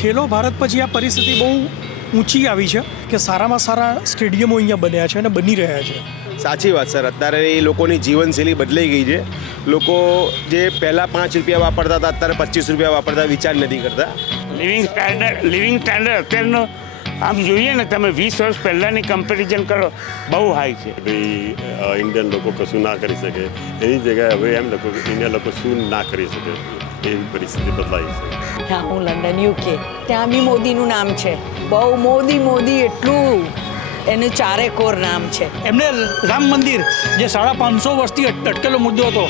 ખેલો ભારત પછી આ પરિસ્થિતિ બહુ ઊંચી આવી છે કે સારામાં સારા સ્ટેડિયમો અહીંયા બન્યા છે અને બની રહ્યા છે. સાચી વાત સર. અત્યારે એ લોકોની જીવનશૈલી બદલાઈ ગઈ છે. લોકો જે પહેલાં 5 રૂપિયા વાપરતા હતા અત્યારે 25 રૂપિયા વાપરતા વિચાર નથી કરતા. લિવિંગ સ્ટાન્ડર્ડ અત્યારનો આમ જોઈએ ને તમે 20 વર્ષ પહેલાંની કમ્પેરિઝન કરો બહુ હાઈ છે. ભાઈ ઇન્ડિયન લોકો કશું ના કરી શકે એની જગ્યાએ હવે એમ લોકો ઇન્ડિયન લોકો શું ના કરી શકે એવી પરિસ્થિતિ બદલાઈ છે. હા, હું લંડન યુકે, ત્યાં બી મોદીનું નામ છે. બહુ મોદી એટલું એનું ચારેકોર નામ છે. એમને રામ મંદિર જે 550 વર્ષથી અટકેલો મુદ્દો હતો,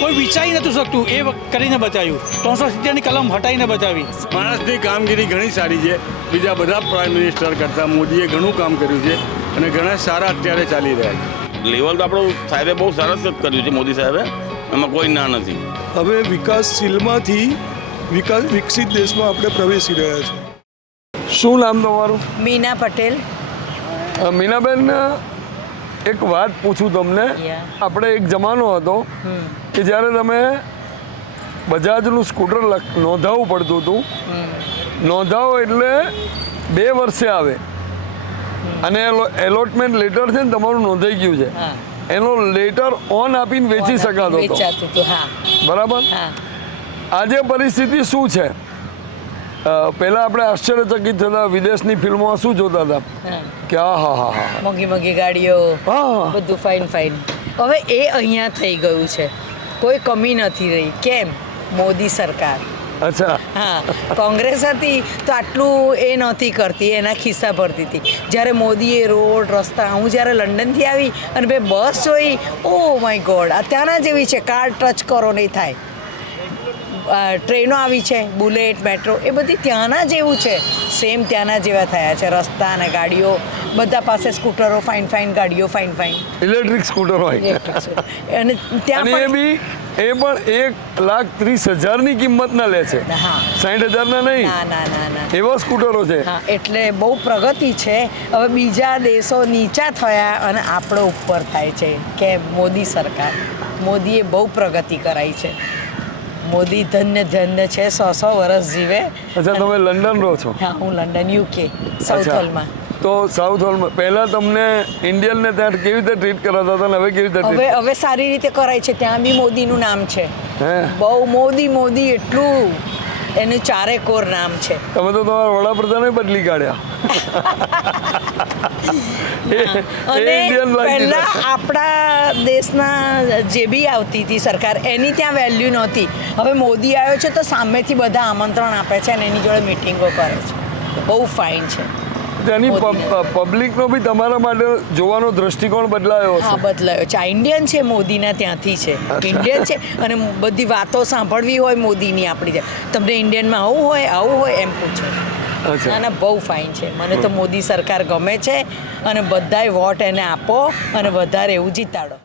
કોઈ વિચારી નહોતું શકતું, એ કરીને બતાવ્યું. 370ની કલમ હટાવીને બતાવી. માણસની કામગીરી ઘણી સારી છે. બીજા બધા પ્રાઇમ મિનિસ્ટર કરતાં મોદીએ ઘણું કામ કર્યું છે અને ઘણા સારા અત્યારે ચાલી રહ્યા છે. લેવલ તો આપણું સાહેબે બહુ સરસ કર્યું છે, મોદી સાહેબે, એમાં કોઈ ના નથી. હવે વિકાસશીલમાંથી વિકસિત દેશમાં આપણે પ્રવેશી રહ્યા છીએ. શું નામ તમારું? મીના પટેલ. મીનાબેન, એક વાત પૂછું તમને. આપણે એક જમાનો હતો કે જ્યારે તમે બજાજનું સ્કૂટર નોંધાવવું પડતું હતું. નોંધાવો એટલે 2 વર્ષે આવે અને એલોટમેન્ટ લેટર છે ને તમારું નોંધાઈ ગયું છે, એનો લેટર ઓન આપીને વેચી શકાતો હતો. બરાબર. આજે પરિસ્થિતિ શું છે? પહેલાં આપણે આશ્ચર્યચકિત થતા, વિદેશની ફિલ્મોમાં શું જોતા હતા કે હા, મોંઘી ગાડીઓ, બધું ફાઇન. હવે એ અહીંયા થઈ ગયું છે. કોઈ કમી નથી રહી. કેમ? મોદી સરકાર. અચ્છા. હા, કોંગ્રેસ હતી તો આટલું એ નહોતી કરતી, એના ખિસ્સા ભરતી હતી. જ્યારે મોદીએ રોડ રસ્તા, હું જ્યારે લંડનથી આવી અને મેં બસ જોઈ, ઓ માય ગોડ, અત્યારના જેવી છે, કાર ટચ કરો નહીં થાય. ટ્રેનો આવી છે, બુલેટ, મેટ્રો, એ બધી ત્યાંના જેવું છે, સેમ ત્યાંના જેવા થયા છે. રસ્તા અને ગાડીઓ, બધા પાસે સ્કૂટરો, ફાઇન ગાડીઓ, ફાઇન ઇલેક્ટ્રિક સ્કૂટર હોય. અને ત્યાં એ પણ 1,30,000ની કિંમતના લે છે, 60,000ના નહીં. ના. એવા સ્કૂટરો છે. હા, એટલે બહુ પ્રગતિ છે. હવે બીજા દેશો નીચા થયા અને આપણો ઉપર થાય છે. કે મોદી સરકાર, મોદીએ બહુ પ્રગતિ કરાઈ છે. મોદી ધન્ય છે, 100 વર્ષ જીવે. અચ્છા, તમે લંડન રહો છો? હા, હું લંડન યુકે, સાઉથ હોલમાં. તો સાઉથ હોલમાં પહેલાં તમને ઇન્ડિયનને ત્યાં કેવી રીતે ટ્રીટ કરાતા હતા ને હવે કેવી રીતે? હવે સારી રીતે કરાય છે. ત્યાં બી મોદીનું નામ છે. બહુ મોદી એટલું એનું ચારેકોર નામ છે. તમે તો તમારા વડાપ્રધાને બદલી કાઢ્યા. અને પહેલા આપણા દેશના જે બી આવતી હતી સરકાર, એની ત્યાં વેલ્યુ નહોતી. હવે મોદી આવ્યો છે તો સામેથી બધા આમંત્રણ આપે છે અને એની જોડે મિટિંગો કરે છે. બહુ ફાઇન છે. ત્યાંની પબ્લિકનો બી તમારા માટે જોવાનો દ્રષ્ટિકોણ બદલાયો છે? હા, બદલાયો છે. આ ઇન્ડિયન છે, મોદીના ત્યાંથી છે. ઇન્ડિયન છે અને બધી વાતો સાંભળવી હોય મોદીની આપણી છે. તમને ઇન્ડિયનમાં આવું હોય એમ પૂછે. ના, બહુ ફાઇન છે. મને તો મોદી સરકાર ગમે છે અને બધાય વોટ એને આપો અને વધારે એવું જીતાડો.